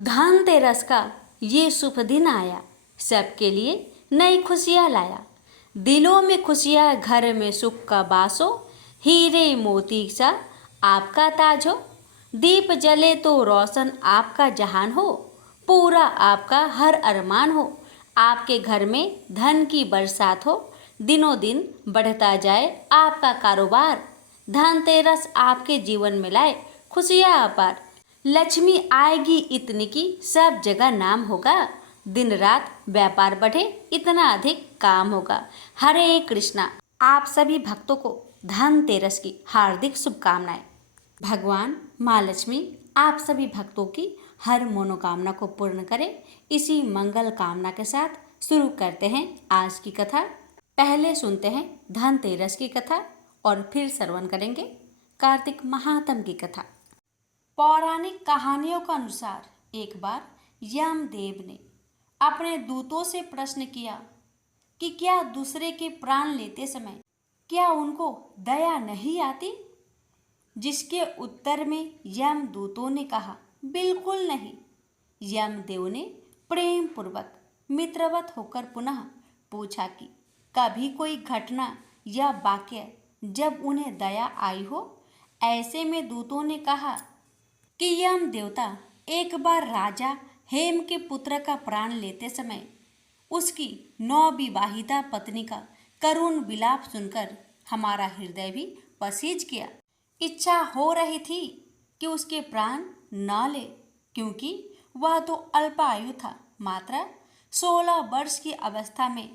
धनतेरस का ये शुभ दिन आया, सबके लिए नई खुशियाँ लाया। दिलों में खुशियाँ, घर में सुख का बास हो, हीरे मोती सा आपका ताज हो। दीप जले तो रोशन आपका जहान हो, पूरा आपका हर अरमान हो। आपके घर में धन की बरसात हो, दिनों दिन बढ़ता जाए आपका कारोबार। धनतेरस आपके जीवन में लाए खुशियाँ अपार। लक्ष्मी आएगी इतनी की सब जगह नाम होगा, दिन रात व्यापार बढ़े इतना अधिक काम होगा। हरे कृष्णा। आप सभी भक्तों को धनतेरस की हार्दिक शुभकामनाएं। भगवान माँ लक्ष्मी आप सभी भक्तों की हर मनोकामना को पूर्ण करे। इसी मंगल कामना के साथ शुरू करते हैं आज की कथा। पहले सुनते हैं धनतेरस की कथा और फिर श्रवण करेंगे कार्तिक महात्म की कथा। पौराणिक कहानियों के अनुसार एक बार यमदेव ने अपने दूतों से प्रश्न किया कि क्या दूसरे के प्राण लेते समय क्या उनको दया नहीं आती, जिसके उत्तर में यमदूतों ने कहा बिल्कुल नहीं। यमदेव ने प्रेम पूर्वक मित्रवत होकर पुनः पूछा कि कभी कोई घटना या वाक्य जब उन्हें दया आई हो। ऐसे में दूतों ने कहा कि यम देवता, एक बार राजा हेम के पुत्र का प्राण लेते समय उसकी नवविवाहिता पत्नी का करुण विलाप सुनकर हमारा हृदय भी पसीज गया। इच्छा हो रही थी कि उसके प्राण न ले, क्योंकि वह तो अल्पायु था। मात्र 16 वर्ष की अवस्था में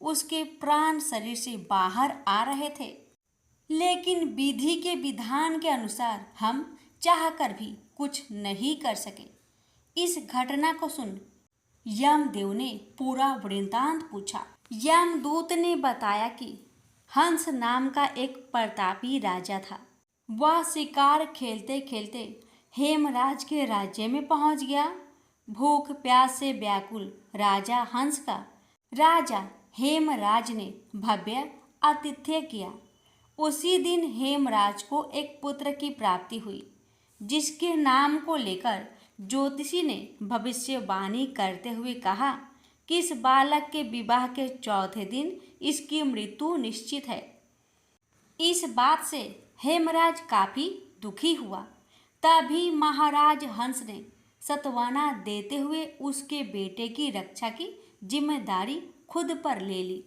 उसके प्राण शरीर से बाहर आ रहे थे, लेकिन विधि के विधान के अनुसार हम चाहकर भी कुछ नहीं कर सके। इस घटना को सुन यमदेव ने पूरा वृत्तांत पूछा। यमदूत ने बताया कि हंस नाम का एक प्रतापी राजा था। वह शिकार खेलते खेलते हेमराज के राज्य में पहुंच गया। भूख प्यास से व्याकुल राजा हंस का राजा हेमराज ने भव्य आतिथ्य किया। उसी दिन हेमराज को एक पुत्र की प्राप्ति हुई, जिसके नाम को लेकर ज्योतिषी ने भविष्यवाणी करते हुए कहा कि इस बालक के विवाह के चौथे दिन इसकी मृत्यु निश्चित है। इस बात से हेमराज काफी दुखी हुआ। तभी महाराज हंस ने सत्वाना देते हुए उसके बेटे की रक्षा की जिम्मेदारी खुद पर ले ली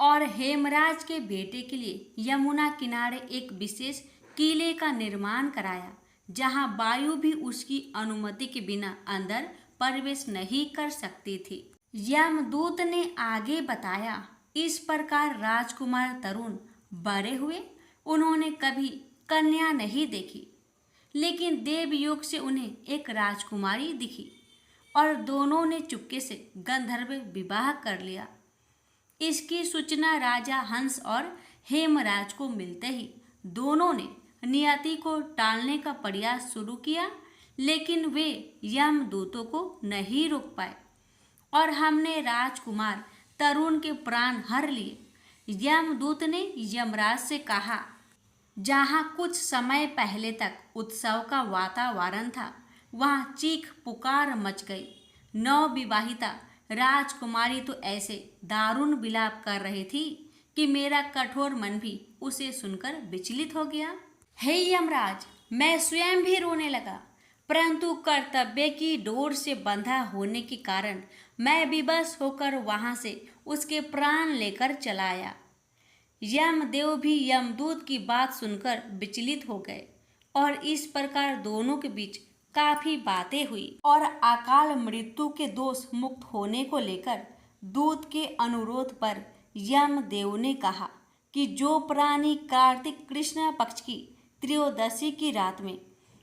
और हेमराज के बेटे के लिए यमुना किनारे एक विशेष किले का निर्माण कराया, जहां वायु भी उसकी अनुमति के बिना अंदर प्रवेश नहीं कर सकती थी। यमदूत ने आगे बताया, इस प्रकार राजकुमार तरुण बड़े हुए। उन्होंने कभी कन्या नहीं देखी, लेकिन देवयोग से उन्हें एक राजकुमारी दिखी और दोनों ने चुपके से गंधर्व विवाह कर लिया। इसकी सूचना राजा हंस और हेमराज को मिलते ही दोनों ने नियति को टालने का प्रयास शुरू किया, लेकिन वे यमदूतों को नहीं रोक पाए और हमने राजकुमार तरुण के प्राण हर लिए। यमदूत ने यमराज से कहा, जहाँ कुछ समय पहले तक उत्सव का वातावरण था, वहाँ चीख पुकार मच गई। नवविवाहिता राजकुमारी तो ऐसे दारुण विलाप कर रही थी कि मेरा कठोर मन भी उसे सुनकर विचलित हो गया। हे यमराज, मैं स्वयं भी रोने लगा, परंतु कर्तव्य की डोर से बंधा होने के कारण मैं विवश होकर वहां से उसके प्राण लेकर चला आया। यमदेव भी यमदूत की बात सुनकर विचलित हो गए और इस प्रकार दोनों के बीच काफी बातें हुई और अकाल मृत्यु के दोष मुक्त होने को लेकर दूत के अनुरोध पर यमदेव ने कहा कि जो प्राणी कार्तिक कृष्ण पक्ष की त्रयोदशी की रात में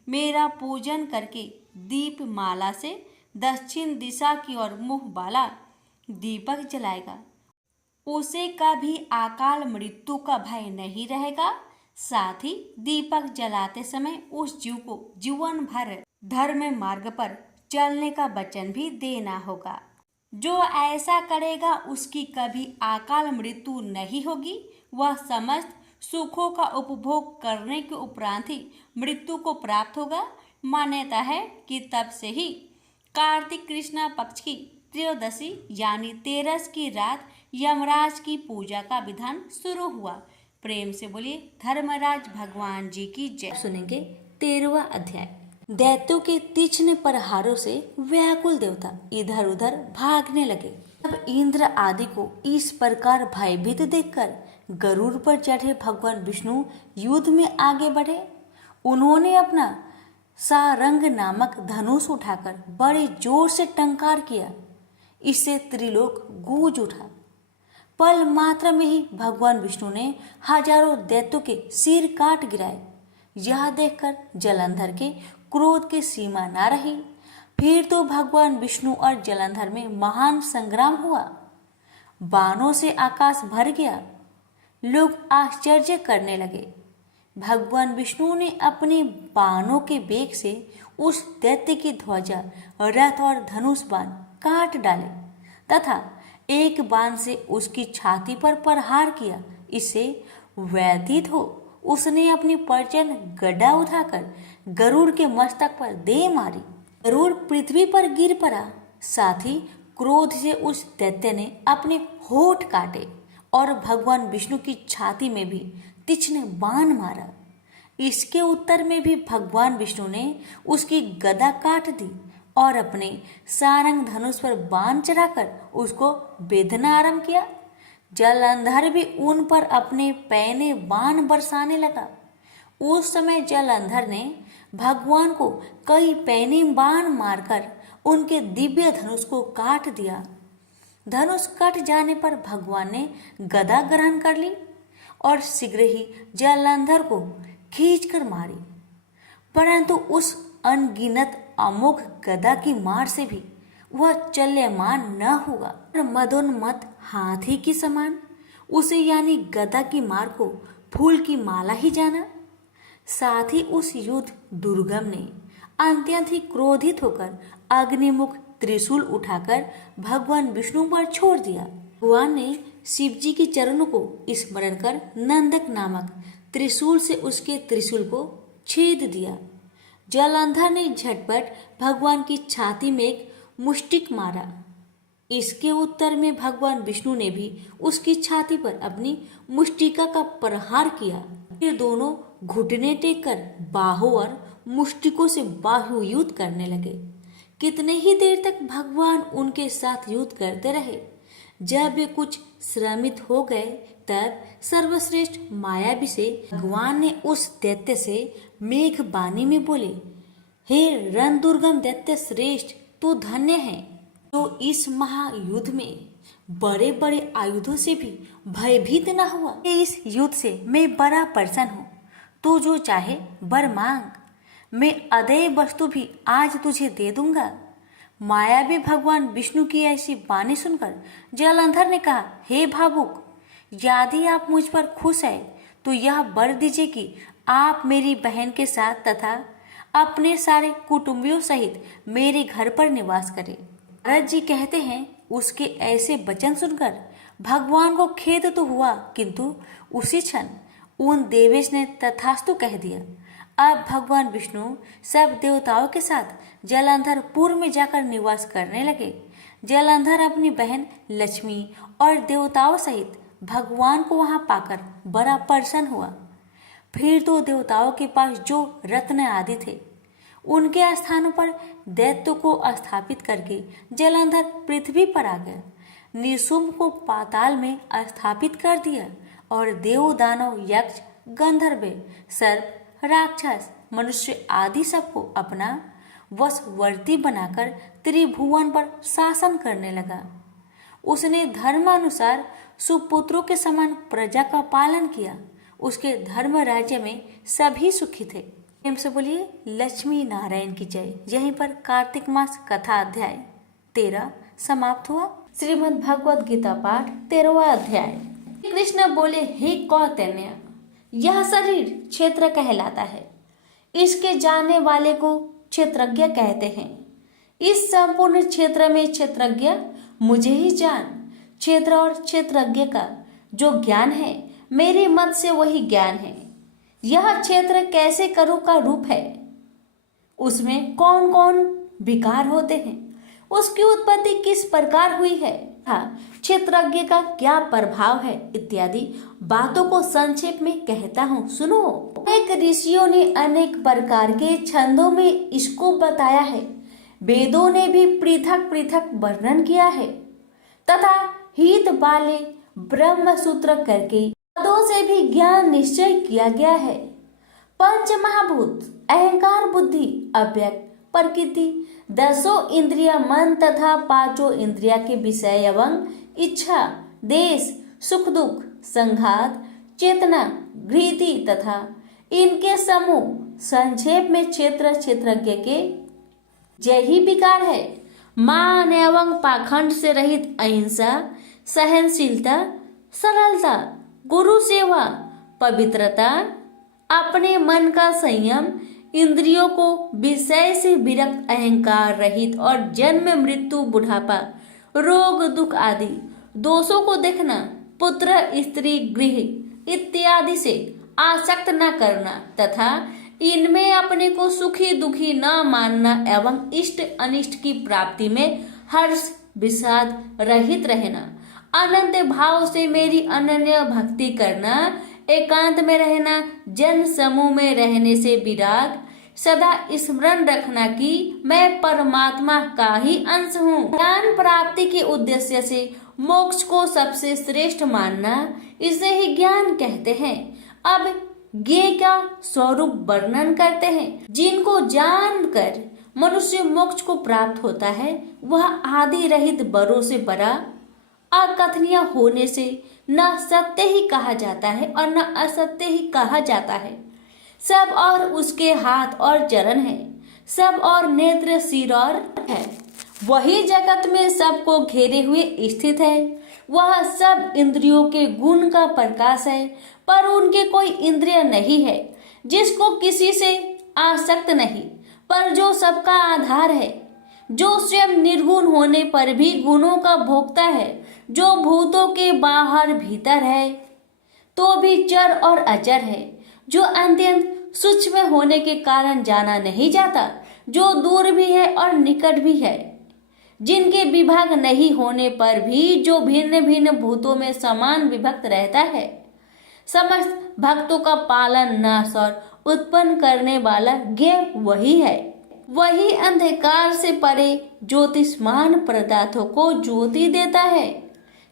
मेरा पूजन करके दीप माला से दक्षिण दिशा की ओर मुंह वाला दीपक जलाएगा, उसे कभी अकाल मृत्यु का भय नहीं रहेगा। साथ ही दीपक जलाते समय उस जीव को जीवन भर धर्म मार्ग पर चलने का वचन भी देना होगा। जो ऐसा करेगा उसकी कभी अकाल मृत्यु नहीं होगी। वह समस्त सुखों का उपभोग करने के उपरांत ही मृत्यु को प्राप्त होगा। मान्यता है कि तब से ही कार्तिक कृष्ण पक्ष की त्रयोदशी यानी 13 की रात यमराज की पूजा का विधान शुरू हुआ। प्रेम से बोलिए धर्मराज भगवान जी की जय। सुनेंगे 13वां अध्याय। दैत्यों के तीक्ष्ण प्रहारों से व्याकुल देवता इधर उधर भागने लगे। अब इंद्र आदि को इस प्रकार भयभीत देखकर गरुड़ पर चढ़े भगवान विष्णु युद्ध में आगे बढ़े। उन्होंने अपना सारंग नामक धनुष उठाकर बड़े जोर से टंकार किया। इससे त्रिलोक गूंज उठा। पल मात्र में ही भगवान विष्णु ने हजारों दैत्यों के सिर काट गिराए। यह देखकर जलंधर के क्रोध की सीमा न रही। फिर तो भगवान विष्णु और जलंधर में महान संग्राम हुआ। बाणों से आकाश भर गया। लोग आश्चर्य करने लगे। भगवान विष्णु ने अपने बाणों के वेग से उस दैत्य की ध्वजा, रथ और धनुष बाण काट डाले तथा एक बाण से उसकी छाती पर प्रहार किया। इससे व्यथित हो उसने अपनी प्रचंड गदा उठाकर गरुड़ के मस्तक पर दे मारी। गरुड़ पृथ्वी पर गिर पड़ा। साथ ही क्रोध से उस दैत्य ने अपने होठ काटे और भगवान विष्णु की छाती में भी तीक्ष्ण बाण मारा। इसके उत्तर में भी भगवान विष्णु ने उसकी गदा काट दी और अपने सारंग धनुष पर बाण चढ़ाकर उसको बेधना आरंभ किया। जलंधर भी उन पर अपने पैने बाण बरसाने लगा। उस समय जलंधर ने भगवान को कई पैने बाण मारकर उनके दिव्य धनुष को काट दिया। धनुष कट जाने पर भगवान ने गदा ग्रहण कर ली और शीघ्र ही जलंधर को खींचकर मारी। परंतु उस अनगिनत अमोघ गदा की मार से भी वह चल्यमान न हुआ। मदोन्मत्त हाथी के समान उसे यानी गदा की मार को फूल की माला ही जाना। साथ ही उस युद्ध दुर्गम ने अत्यंत ही क्रोधित होकर अग्निमुख त्रिशूल उठाकर भगवान विष्णु पर छोड़ दिया। भगवान ने शिव जी के चरणों को स्मरण कर नंदक नामक त्रिशूल से उसके त्रिशूल को छेद दिया। जलंधर ने झटपट भगवान की छाती में एक मुष्टिक मारा। इसके उत्तर में भगवान विष्णु ने भी उसकी छाती पर अपनी मुष्टिका का प्रहार किया। फिर दोनों घुटने टेककर बाहों और मुष्टिकों से बाहु युद्ध करने लगे। कितने ही देर तक भगवान उनके साथ युद्ध करते रहे। जब वे कुछ श्रमित हो गए तब सर्वश्रेष्ठ मायावी से भगवान ने उस दैत्य से मेघ बानी में बोले, हे रण दुर्गम दैत्य श्रेष्ठ, तू धन्य है जो इस महायुद्ध में बड़े बड़े आयुधों से भी भयभीत न हुआ। इस युद्ध से मैं बड़ा प्रसन्न हूँ। तू जो चाहे वर मांग, मैं अदेय वस्तु भी आज तुझे दे दूंगा। मायावी भगवान विष्णु की ऐसी वाणी सुनकर जलंधर ने कहा, हे भावुक, यदि आप मुझ पर खुश है तो यह वर दीजिए कि आप मेरी बहन के साथ तथा अपने सारे कुटुंबियों सहित मेरे घर पर निवास करें। नारद जी कहते हैं, उसके ऐसे वचन सुनकर भगवान को खेद तो हुआ, किंतु उसी क्षण उन देवेश ने तथास्तु कह दिया। अब भगवान विष्णु सब देवताओं के साथ जलंधरपुर में जाकर निवास करने लगे। जलंधर अपनी बहन लक्ष्मी और देवताओं सहित भगवान को वहां पाकर बड़ा प्रसन्न हुआ। फिर तो देवताओं के पास जो रत्न आदि थे उनके स्थानों पर दैत्य को स्थापित करके जलंधर पृथ्वी पर आ गया। निशुंभ को पाताल में स्थापित कर दिया और देव दानव यक्ष गंधर्व सर्प राक्षस मनुष्य आदि सबको अपना वशवर्ती बनाकर त्रिभुवन पर शासन करने लगा। उसने धर्मानुसार सुपुत्रों के समान प्रजा का पालन किया। उसके धर्म राज्य में सभी सुखी थे। प्रेम से बोलिए लक्ष्मी नारायण की जय। यहीं पर कार्तिक मास कथा अध्याय 13 समाप्त हुआ। श्रीमद् भगवद गीता पाठ 13वां अध्याय। कृष्ण बोले, हे कौतन्य, यह शरीर क्षेत्र कहलाता है। इसके जानने वाले को क्षेत्रज्ञ कहते हैं। इस संपूर्ण क्षेत्र में क्षेत्रज्ञ मुझे ही जान। क्षेत्र और क्षेत्रज्ञ का जो ज्ञान है मेरे मत से वही ज्ञान है। यह क्षेत्र कैसे करों का रूप है, उसमें कौन कौन विकार होते हैं उसकी उत्पत्ति किस प्रकार हुई है, क्षेत्रज्ञ का क्या प्रभाव है, इत्यादि बातों को संक्षेप में कहता हूँ, सुनो। एक ऋषियों ने अनेक प्रकार के छंदों में इसको बताया है। वेदों ने भी पृथक पृथक वर्णन किया है तथा हित वाले ब्रह्म सूत्र करके पदों से भी ज्ञान निश्चय किया गया है। पंच महाभूत, अहंकार, बुद्धि, अव्यक्त, प्रकृति, दसों इंद्रिया, मन तथा पांचों इंद्रिया के विषय एवं इच्छा, देश, सुख दुख, संघात, चेतना, घृति तथा इनके समूह, संक्षेप में क्षेत्र क्षेत्रज्ञ के यही विकार है। मान एवं पाखंड से रहित अहिंसा, सहनशीलता, सरलता, गुरु सेवा, पवित्रता, अपने मन का संयम, इंद्रियों को विषय से विरक्त, अहंकार रहित और जन्म मृत्यु बुढ़ापा रोग दुख आदि दोषों को देखना, पुत्र स्त्री गृह इत्यादि से आसक्त न करना तथा इनमें अपने को सुखी दुखी न मानना एवं इष्ट अनिष्ट की प्राप्ति में हर्ष विषाद रहित रहना, अनंत भाव से मेरी अनन्य भक्ति करना, एकांत में रहना, जन समूह में रहने से विराग, सदा स्मरण रखना कि मैं परमात्मा का ही अंश हूँ। ज्ञान प्राप्ति के उद्देश्य से मोक्ष को सबसे श्रेष्ठ मानना, इसे ही ज्ञान कहते हैं। अब ज्ञेय का स्वरूप वर्णन करते हैं। जिनको जानकर मनुष्य मोक्ष को प्राप्त होता है, वह आदि रहित बड़ों से बड़ा, अकथनीय होने से न सत्य ही कहा जाता है और न असत्य ही कहा जाता है। सब और उसके हाथ और चरण है, सब और नेत्र सिर और है, वही जगत में सबको घेरे हुए स्थित है। वह सब इंद्रियों के गुण का प्रकाश है, पर उनके कोई इंद्रिय नहीं है, जिसको किसी से आसक्त नहीं, पर जो सबका आधार है, जो स्वयं निर्गुण होने पर भी गुणों का भोक्ता है, जो भूतों के बाहर भीतर है तो भी चर और अचर है, जो अत्यंत सूक्ष्म होने के कारण जाना नहीं जाता, जो दूर भी है और निकट भी है, जिनके विभाग नहीं होने पर भी जो भिन्न भिन्न भूतों में समान विभक्त रहता है। समस्त भक्तों का पालन नाश और उत्पन्न करने वाला ज्ञेय वही है। वही अंधकार से परे ज्योतिष्मान पदार्थों को ज्योति देता है।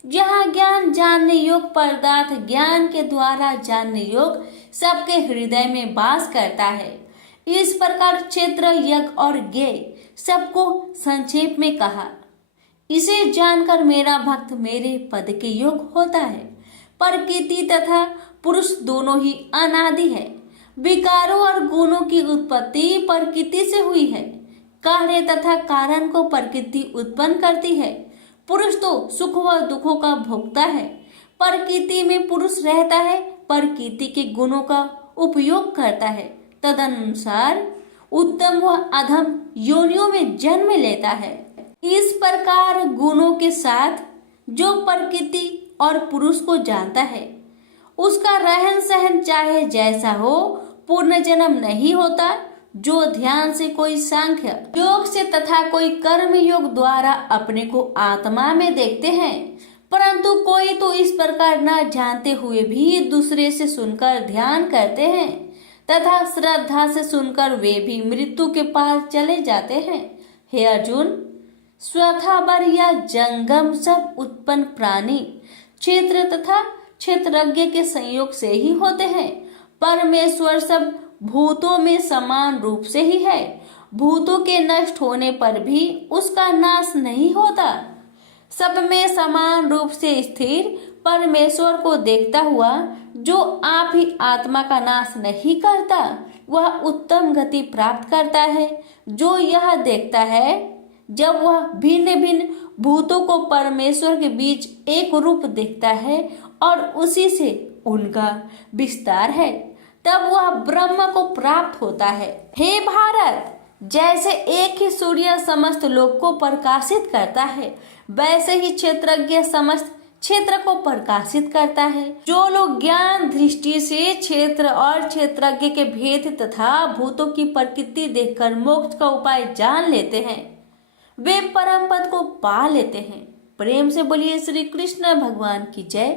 जहाँ ज्ञान जानने योग पदार्थ ज्ञान के द्वारा जानने योग सबके हृदय में वास करता है। इस प्रकार क्षेत्र यज्ञ और ज्ञेय सबको संक्षेप में कहा। इसे जानकर मेरा भक्त मेरे पद के योग होता है। प्रकृति तथा पुरुष दोनों ही अनादि है। विकारों और गुणों की उत्पत्ति प्रकृति से हुई है। कार्य तथा कारण को प्रकृति उत्पन्न करती है। पुरुष तो सुख व दुखों का भोगता है। प्रकृति में पुरुष रहता है, प्रकृति के गुणों का उपयोग करता है, तदनुसार उत्तम व अधम योनियों में जन्म लेता है। इस प्रकार गुणों के साथ जो प्रकृति और पुरुष को जानता है, उसका रहन सहन चाहे जैसा हो, पूर्ण जन्म नहीं होता। जो ध्यान से कोई सांख्य योग से तथा कोई कर्म योग द्वारा अपने को आत्मा में देखते हैं, परंतु कोई तो इस प्रकार न जानते हुए भी दूसरे से सुनकर ध्यान करते हैं तथा श्रद्धा से सुनकर वे भी मृत्यु के पार चले जाते हैं। हे अर्जुन, स्वथावर या जंगम सब उत्पन्न प्राणी क्षेत्र तथा क्षेत्रज्ञ के संयोग से ही होते हैं। परमेश्वर सब भूतों में समान रूप से ही है। भूतों के नष्ट होने पर भी उसका नाश नहीं होता। सब में समान रूप से स्थिर परमेश्वर को देखता हुआ जो आप ही आत्मा का नाश नहीं करता, वह उत्तम गति प्राप्त करता है। जो यह देखता है जब वह भिन्न भिन्न भूतों को परमेश्वर के बीच एक रूप देखता है और उसी से उनका विस्तार है, तब वह ब्रह्म को प्राप्त होता है। हे भारत, जैसे एक ही सूर्य समस्त लोक को प्रकाशित करता है, वैसे ही क्षेत्रज्ञ समस्त क्षेत्र को प्रकाशित करता है। जो लोग ज्ञान दृष्टि से क्षेत्र और क्षेत्रज्ञ के भेद तथा भूतों की प्रकृति देखकर मोक्ष का उपाय जान लेते हैं, वे परम पद को पा लेते हैं। प्रेम से बोलिए श्री कृष्ण भगवान की जय।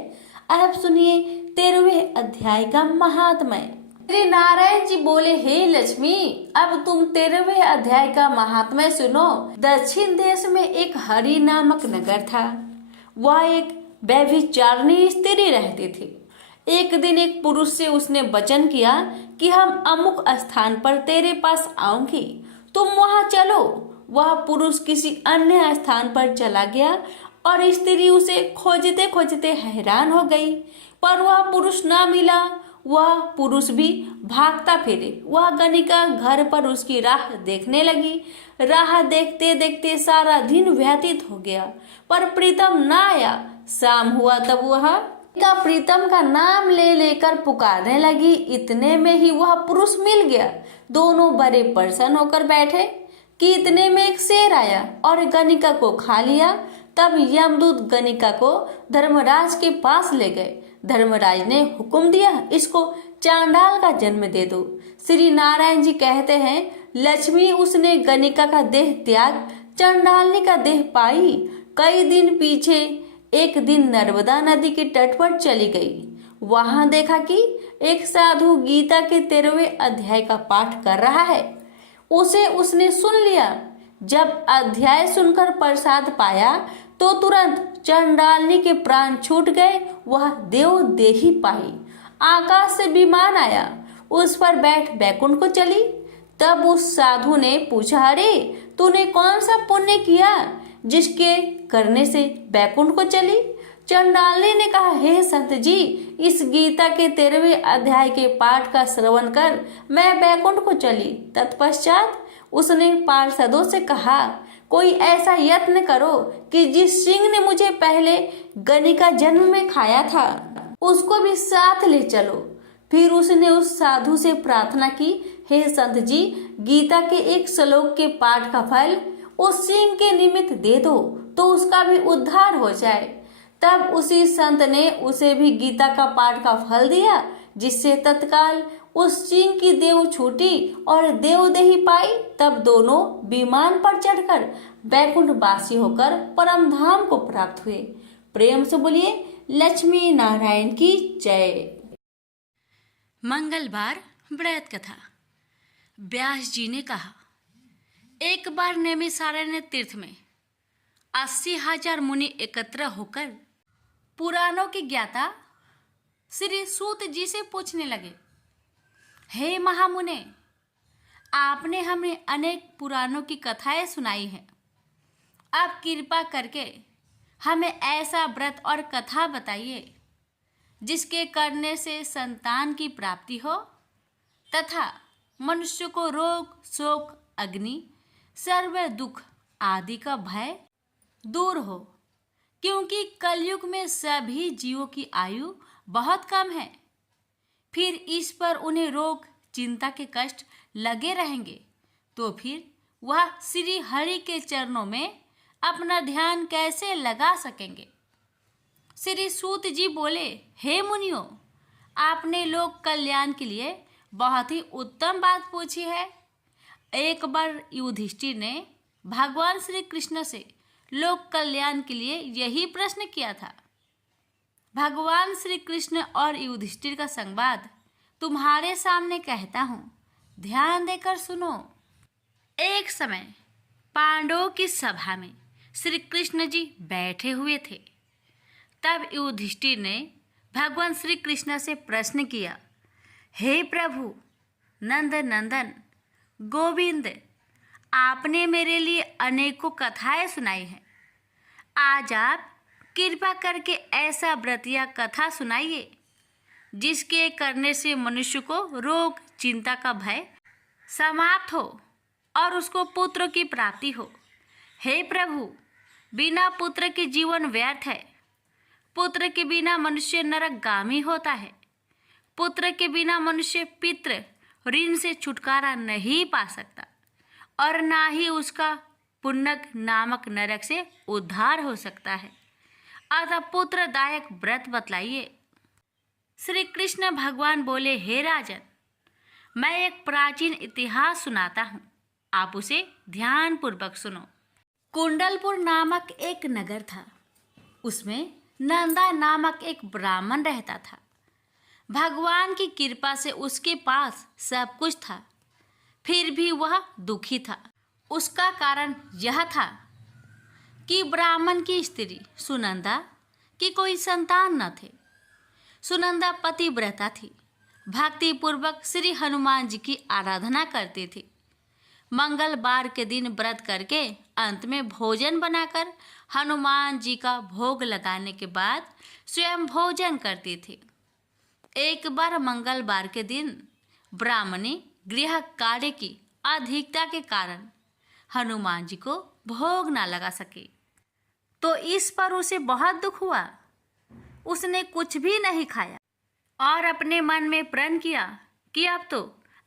अब सुनिए 13वें अध्याय का महात्म्य। श्री नारायण जी बोले, हे लक्ष्मी, अब तुम 13वें अध्याय का महात्म्य सुनो। दक्षिण देश में एक हरि नामक नगर था। वह एक व्यभिचारिणी स्त्री रहती थी। एक दिन एक पुरुष से उसने वचन किया कि हम अमुक स्थान पर तेरे पास आऊंगी, तुम वहां चलो। वह पुरुष किसी अन्य स्थान पर चला गया और स्त्री उसे खोजते खोजते हैरान हो गई, पर वह पुरुष ना मिला। वह पुरुष भी भागता फिरे। वह गणिका घर पर उसकी राह देखने लगी। राह देखते देखते सारा दिन व्यतीत हो गया, पर प्रीतम ना आया। शाम हुआ तब वह का प्रीतम का नाम ले लेकर पुकारने लगी। इतने में ही वह पुरुष मिल गया। दोनों बड़े प्रसन्न होकर बैठे कि इतने में एक शेर आया और गणिका को खा लिया। तब यमदूत गणिका को धर्मराज के पास ले गए। धर्मराज ने हुक्म दिया, इसको चांडाल का जन्म दे दो। श्री नारायण जी कहते हैं, लक्ष्मी उसने गणिका का देह त्याग चंडालनी का देह पाई। कई दिन पीछे एक दिन नर्मदा नदी के तट पर चली गई। वहां देखा कि एक साधु गीता के 13वें अध्याय का पाठ कर रहा है। उसे उसने सुन लिया। जब अध्याय सुनकर प्रसाद पाया तो तुरंत चंडालनी के प्राण छूट गए। वह देव देही पाई। आकाश से विमान आया, उस पर बैठ बैकुंठ को चली। तब उस साधु ने पूछा, अरे तूने कौन सा पुण्य किया जिसके करने से बैकुंठ को चली? चंडालनी ने कहा, हे संत जी, इस गीता के 13वें अध्याय के पाठ का श्रवण कर मैं बैकुंठ को चली। तत्पश्चात उसने पार्षदों से कहा, कोई ऐसा यत्न करो कि जिस सिंह ने मुझे पहले गणिका जन्म में खाया था उसको भी साथ ले चलो। फिर उसने उस साधु से प्रार्थना की, हे संत जी, गीता के एक श्लोक के पाठ का फल उस सिंह के निमित्त दे दो तो उसका भी उद्धार हो जाए। तब उसी संत ने उसे भी गीता का पाठ का फल दिया, जिससे तत्काल उस सिंह की देव छूटी और देवदेही पाई। तब दोनों विमान पर चढ़कर बैकुंठ वासी होकर परम धाम को प्राप्त हुए। प्रेम से बोलिए लक्ष्मी नारायण की जय। मंगलवार व्रत कथा। व्यास जी ने कहा, एक बार नैमिषारण्य तीर्थ में 80,000 मुनि एकत्र होकर पुराणों के ज्ञाता श्री सूत जी से पूछने लगे, हे महामुने, आपने हमें अनेक पुराणों की कथाएं सुनाई हैं। आप कृपा करके हमें ऐसा व्रत और कथा बताइए जिसके करने से संतान की प्राप्ति हो तथा मनुष्य को रोग, शोक, अग्नि, सर्व दुख आदि का भय दूर हो, क्योंकि कलयुग में सभी जीवों की आयु बहुत कम है। फिर इस पर उन्हें रोग, चिंता के कष्ट लगे रहेंगे तो फिर वह श्री हरि के चरणों में अपना ध्यान कैसे लगा सकेंगे। श्री सूत जी बोले, हे मुनियों, आपने लोक कल्याण के लिए बहुत ही उत्तम बात पूछी है। एक बार युधिष्ठिर ने भगवान श्री कृष्ण से लोक कल्याण के लिए यही प्रश्न किया था। भगवान श्री कृष्ण और युधिष्ठिर का संवाद तुम्हारे सामने कहता हूँ, ध्यान देकर सुनो। एक समय पांडवों की सभा में श्री कृष्ण जी बैठे हुए थे। तब युधिष्ठिर ने भगवान श्री कृष्ण से प्रश्न किया, हे प्रभु, नंद नंदन, गोविंद, आपने मेरे लिए अनेकों कथाएं सुनाई हैं। आज आप कृपा करके ऐसा व्रत या कथा सुनाइए जिसके करने से मनुष्य को रोग, चिंता का भय समाप्त हो और उसको पुत्र की प्राप्ति हो। हे प्रभु, बिना पुत्र के जीवन व्यर्थ है। पुत्र के बिना मनुष्य नरकगामी होता है। पुत्र के बिना मनुष्य पितृ ऋण से छुटकारा नहीं पा सकता और ना ही उसका पुण्यक नामक नरक से उद्धार हो सकता है। अतः पुत्रदायक व्रत बतलाइए। श्री कृष्ण भगवान बोले, हे राजन, मैं एक प्राचीन इतिहास सुनाता हूँ, आप उसे ध्यान पूर्वक सुनो। कुंडलपुर नामक एक नगर था। उसमें नंदा नामक एक ब्राह्मण रहता था। भगवान की कृपा से उसके पास सब कुछ था, फिर भी वह दुखी था। उसका कारण यह था कि ब्राह्मण की स्त्री सुनंदा की कोई संतान न थे। सुनंदा पतिव्रता थी, भक्तिपूर्वक श्री हनुमान जी की आराधना करती थी। मंगलवार के दिन व्रत करके अंत में भोजन बनाकर हनुमान जी का भोग लगाने के बाद स्वयं भोजन करती थी। एक बार मंगलवार के दिन ब्राह्मणी गृह कार्य की अधिकता के कारण हनुमान जी को भोग ना लगा सकी, तो इस पर उसे बहुत दुख हुआ। उसने कुछ भी नहीं खाया और अपने मन में प्रण किया कि अब तो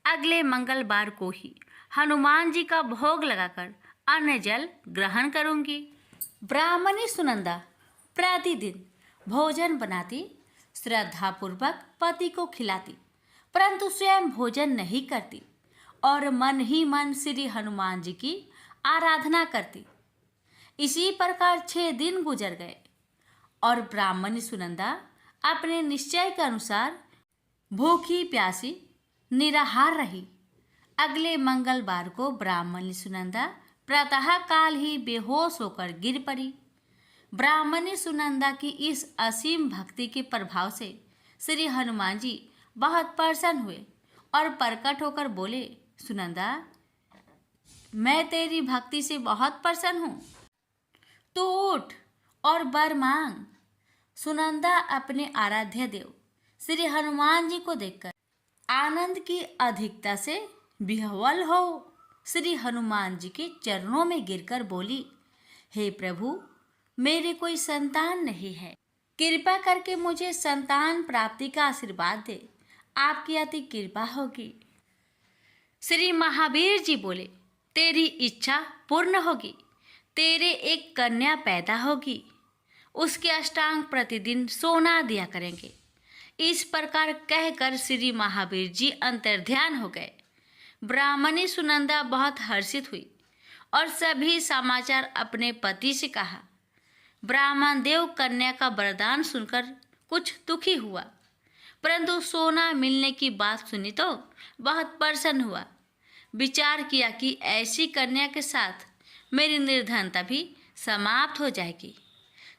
अगले मंगलवार को ही हनुमान जी का भोग लगाकर अन्न जल ग्रहण करूंगी। ब्राह्मणी सुनंदा प्रतिदिन भोजन बनाती, श्रद्धापूर्वक पति को खिलाती, परंतु स्वयं भोजन नहीं करती और मन ही मन श्री हनुमान जी की आराधना करती। इसी प्रकार 6 दिन गुजर गए और ब्राह्मणी सुनंदा अपने निश्चय के अनुसार भूखी प्यासी निराहार रही। अगले मंगलवार को ब्राह्मणी सुनंदा प्रातः काल ही बेहोश होकर गिर पड़ी। ब्राह्मणी सुनंदा की इस असीम भक्ति के प्रभाव से श्री हनुमान जी बहुत प्रसन्न हुए और प्रकट होकर बोले, सुनंदा, मैं तेरी भक्ति से बहुत प्रसन्न हूँ, तू उठ और वर मांग। सुनंदा अपने आराध्य देव श्री हनुमान जी को देखकर आनंद की अधिकता से विह्वल हो श्री हनुमान जी के चरणों में गिरकर बोली, हे प्रभु, मेरे कोई संतान नहीं है, कृपा करके मुझे संतान प्राप्ति का आशीर्वाद दे, आपकी अति कृपा होगी। श्री महावीर जी बोले, तेरी इच्छा पूर्ण होगी, तेरे एक कन्या पैदा होगी, उसके अष्टांग प्रतिदिन सोना दिया करेंगे। इस प्रकार कहकर श्री महावीर जी अंतर्ध्यान हो गए। ब्राह्मणी सुनंदा बहुत हर्षित हुई और सभी समाचार अपने पति से कहा। ब्राह्मण देव कन्या का वरदान सुनकर कुछ दुखी हुआ, परंतु सोना मिलने की बात सुनी तो बहुत प्रसन्न हुआ। विचार किया कि ऐसी कन्या के साथ मेरी निर्धनता भी समाप्त हो जाएगी।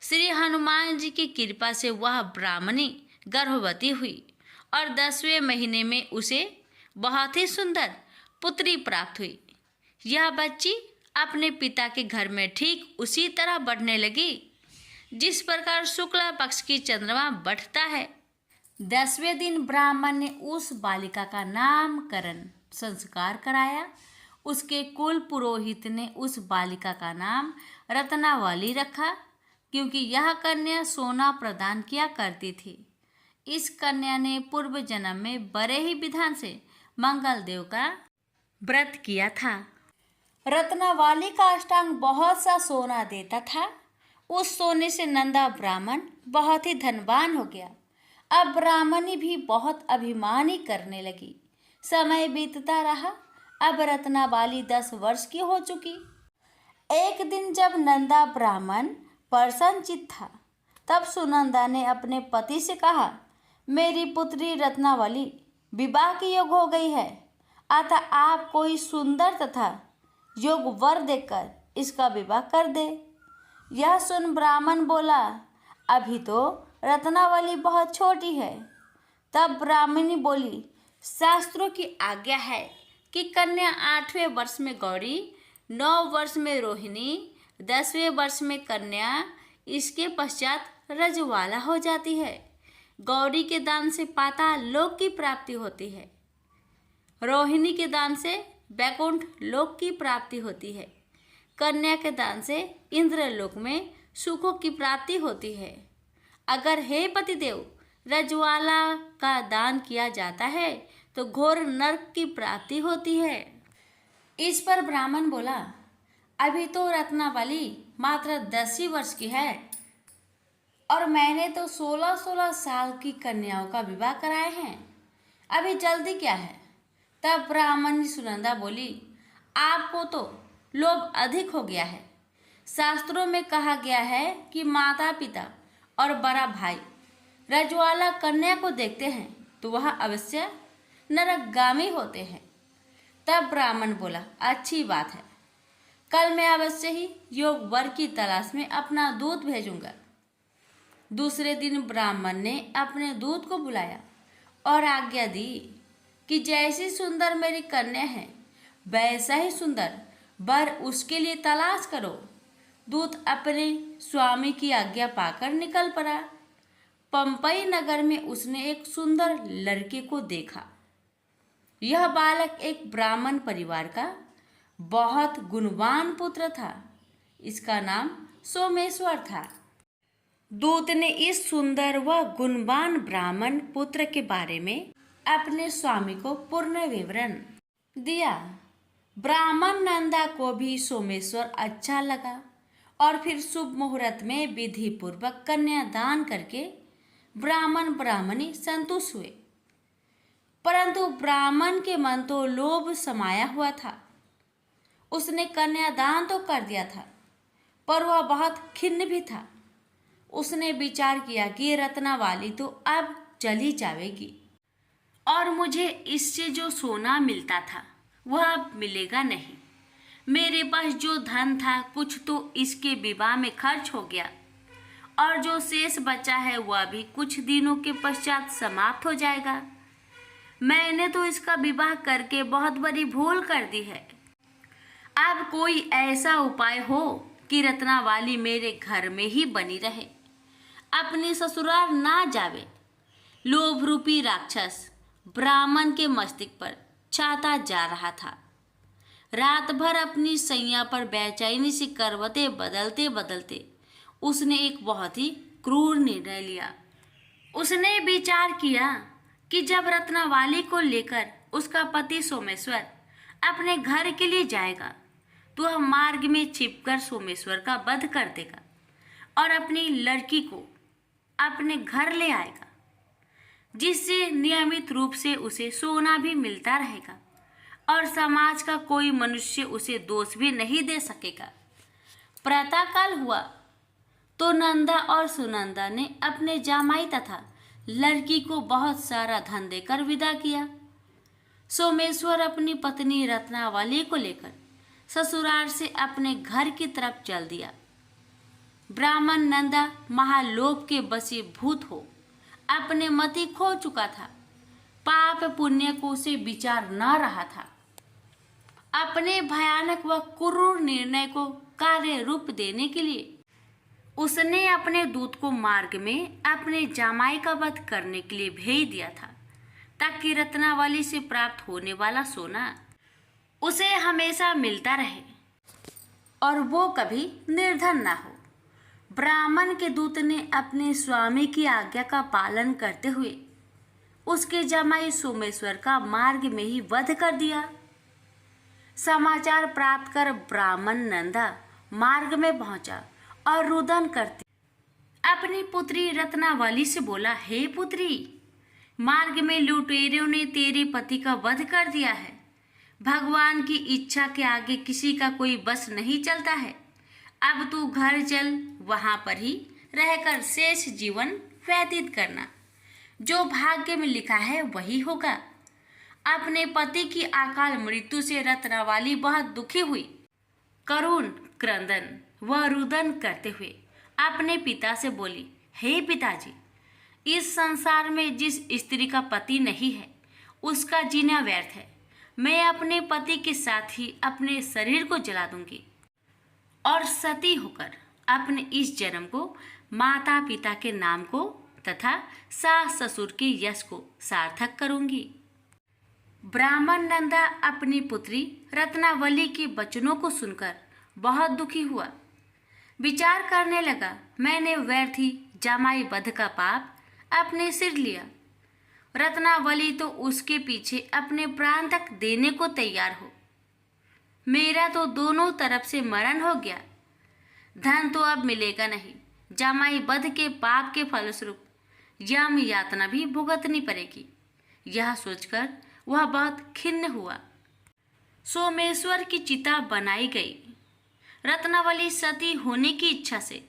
श्री हनुमान जी की कृपा से वह ब्राह्मणी गर्भवती हुई और 10वें महीने में उसे बहुत ही सुंदर पुत्री प्राप्त हुई। यह बच्ची अपने पिता के घर में ठीक उसी तरह बढ़ने लगी जिस प्रकार शुक्ल पक्ष की चंद्रमा बढ़ता है। 10वें दिन ब्राह्मण ने उस बालिका का नामकरण संस्कार कराया। उसके कुल पुरोहित ने उस बालिका का नाम रत्नावली रखा, क्योंकि यह कन्या सोना प्रदान किया करती थी। इस कन्या ने पूर्व जन्म में बड़े ही विधान से मंगल देव का व्रत किया था। रत्नावली का अष्टांग बहुत सा सोना देता था। उस सोने से नंदा ब्राह्मण बहुत ही धनवान हो गया। अब ब्राह्मणी भी बहुत अभिमानी करने लगी। समय बीतता रहा। अब रत्नावली 10 वर्ष की हो चुकी। एक दिन जब नंदा ब्राह्मण प्रसन्नचित्त था, तब सुनंदा ने अपने पति से कहा, मेरी पुत्री रत्नावली विवाह के योग हो गई है, अतः आप कोई सुंदर तथा योग वर देकर इसका विवाह कर दे। यह सुन ब्राह्मण बोला, अभी तो रत्नावली बहुत छोटी है। तब ब्राह्मणी बोली, शास्त्रों की आज्ञा है कि कन्या 8वें वर्ष में गौरी, 9 वर्ष में रोहिणी, 10वें वर्ष में कन्या, इसके पश्चात रजवाला हो जाती है। गौरी के दान से पाताल लोक की प्राप्ति होती है, रोहिणी के दान से वैकुंठ लोक की प्राप्ति होती है, कन्या के दान से इंद्रलोक में सुखों की प्राप्ति होती है। अगर हे पतिदेव रजवाला का दान किया जाता है तो घोर नरक की प्राप्ति होती है। इस पर ब्राह्मण बोला, अभी तो रत्नावली मात्र 10 ही वर्ष की है और मैंने तो 16-16 साल की कन्याओं का विवाह कराए हैं, अभी जल्दी क्या है। तब ब्राह्मणी सुनंदा बोली, आपको तो लोभ अधिक हो गया है। शास्त्रों में कहा गया है कि माता पिता और बड़ा भाई रजवाला कन्या को देखते हैं तो वह अवश्य नरकगामी होते हैं। तब ब्राह्मण बोला, अच्छी बात है, कल मैं अवश्य ही योग वर की तलाश में अपना दूत भेजूंगा। दूसरे दिन ब्राह्मण ने अपने दूत को बुलाया और आज्ञा दी कि जैसी सुंदर मेरी कन्या है वैसा ही सुंदर वर उसके लिए तलाश करो। दूत अपने स्वामी की आज्ञा पाकर निकल पड़ा। पंपई नगर में उसने एक सुंदर लड़के को देखा। यह बालक एक ब्राह्मण परिवार का बहुत गुणवान पुत्र था। इसका नाम सोमेश्वर था। दूत ने इस सुंदर व गुणवान ब्राह्मण पुत्र के बारे में अपने स्वामी को पूर्ण विवरण दिया। ब्राह्मण नंदा को भी सोमेश्वर अच्छा लगा और फिर शुभ मुहूर्त में विधि पूर्वक कन्यादान करके ब्राह्मण ब्राह्मणी संतुष्ट हुए। परंतु ब्राह्मण के मन तो लोभ समाया हुआ था। उसने कन्यादान तो कर दिया था पर वह बहुत खिन्न भी था। उसने विचार किया कि रत्नावाली तो अब चली जाएगी और मुझे इससे जो सोना मिलता था वह अब मिलेगा नहीं। मेरे पास जो धन था कुछ तो इसके विवाह में खर्च हो गया और जो शेष बचा है वह भी कुछ दिनों के पश्चात समाप्त हो जाएगा। मैंने तो इसका विवाह करके बहुत बड़ी भूल कर दी है। अब कोई ऐसा उपाय हो कि रत्नावाली मेरे घर में ही बनी रहे, अपने ससुराल ना जावे। लोभ रूपी राक्षस ब्राह्मण के मस्तिष्क पर छाता जा रहा था। रात भर अपनी सैया पर बेचैनी से करवटें बदलते बदलते उसने एक बहुत ही क्रूर निर्णय लिया। उसने विचार किया कि जब रत्नावाली को लेकर उसका पति सोमेश्वर अपने घर के लिए जाएगा तो वह मार्ग में छिपकर सोमेश्वर का वध कर देगा और अपनी लड़की को अपने घर ले आएगा, जिससे नियमित रूप से उसे सोना भी मिलता रहेगा और समाज का कोई मनुष्य उसे दोष भी नहीं दे सकेगा। प्रातःकाल हुआ तो नंदा और सुनंदा ने अपने जामाई तथा लड़की को बहुत सारा धन देकर विदा किया। सोमेश्वर अपनी पत्नी रत्नावली को लेकर ससुराल से अपने घर की तरफ चल दिया। ब्राह्मण नंदा महालोभ के वशीभूत हो अपने मति खो चुका था। पाप पुण्य को उसे विचार न रहा था। अपने भयानक व क्रूर निर्णय को कार्य रूप देने के लिए उसने अपने दूत को मार्ग में अपने जामाई का वध करने के लिए भेज दिया था, ताकि रत्नावली से प्राप्त होने वाला सोना उसे हमेशा मिलता रहे और वो कभी निर्धन ना हो। ब्राह्मण के दूत ने अपने स्वामी की आज्ञा का पालन करते हुए उसके जमाई सोमेश्वर का मार्ग में ही वध कर दिया। समाचार प्राप्त कर ब्राह्मण नंदा मार्ग में पहुंचा और रुदन करते अपनी पुत्री रत्नावली से बोला, हे पुत्री, मार्ग में लुटेरों ने तेरे पति का वध कर दिया है। भगवान की इच्छा के आगे किसी का कोई बस नहीं चलता है। अब तू घर चल, वहां पर ही रहकर शेष जीवन व्यतीत करना। जो भाग्य में लिखा है वही होगा। अपने पति की अकाल मृत्यु से रत्नावली बहुत दुखी हुई। करुण क्रंदन व रुदन करते हुए अपने पिता से बोली, हे पिताजी, इस संसार में जिस स्त्री का पति नहीं है उसका जीना व्यर्थ है। मैं अपने पति के साथ ही अपने शरीर को जला दूंगी और सती होकर अपने इस जन्म को माता पिता के नाम को तथा सास ससुर के यश को सार्थक करूंगी। ब्राह्मण नंदा अपनी पुत्री रत्नावली के वचनों को सुनकर बहुत दुखी हुआ। विचार करने लगा, मैंने व्यर्थ ही जामाई वध का पाप अपने सिर लिया। रत्नावली तो उसके पीछे अपने प्राण तक देने को तैयार हो। मेरा तो दोनों तरफ से मरण हो गया। धन तो अब मिलेगा नहीं। जामाई वध के पाप के फलस्वरूप यम यातना भी भुगतनी पड़ेगी। यह सोचकर वह बहुत खिन्न हुआ। सोमेश्वर की चिता बनाई गई। रत्नावली सती होने की इच्छा से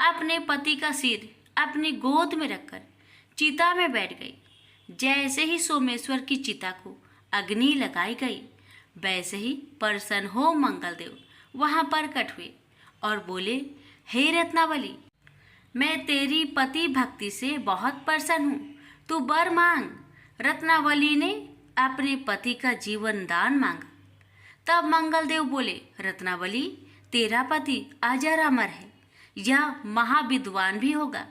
अपने पति का सिर अपनी गोद में रखकर चिता में बैठ गई। जैसे ही सोमेश्वर की चिता को अग्नि लगाई गई, वैसे ही प्रसन्न हो मंगलदेव वहां प्रकट हुए और बोले, हे रत्नावली, मैं तेरी पति भक्ति से बहुत प्रसन्न हूँ, तू वर मांग। रत्नावली ने अपने पति का जीवन दान मांगा। तब मंगलदेव बोले, रत्नावली, तेरा पति अजर अमर है, यह महाविद्वान भी होगा,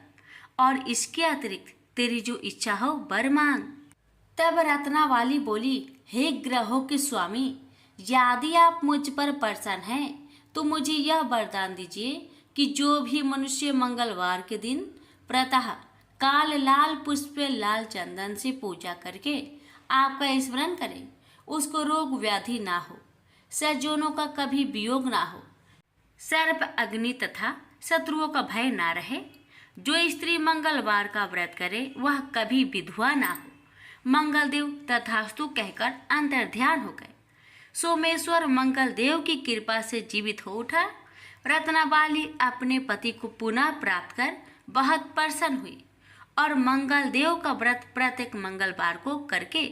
और इसके अतिरिक्त तेरी जो इच्छा हो वर मांग। तब रत्नावली बोली, हे ग्रहों के स्वामी, यदि आप मुझ पर प्रसन्न हैं तो मुझे यह वरदान दीजिए कि जो भी मनुष्य मंगलवार के दिन प्रातः काल लाल पुष्प लाल चंदन से पूजा करके आपका स्मरण करे, उसको रोग व्याधि ना हो, सज्जनों का कभी वियोग ना हो, सर्प अग्नि तथा शत्रुओं का भय ना रहे। जो स्त्री मंगलवार का व्रत करे वह कभी विधवा ना हो। मंगलदेव तथास्तु कहकर अंतर्ध्यान हो गए। सोमेश्वर मंगलदेव की कृपा से जीवित हो उठा। रत्नावली अपने पति को पुनः प्राप्त कर बहुत प्रसन्न हुई और मंगलदेव का व्रत प्रत्येक मंगलवार को करके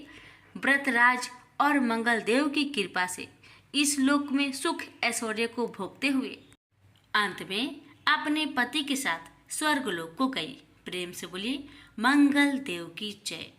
व्रतराज और मंगलदेव की कृपा से इस लोक में सुख ऐश्वर्य को भोगते हुए अंत में अपने पति के साथ स्वर्गलोक को गई। प्रेम से बोलिए मंगल देव की जय।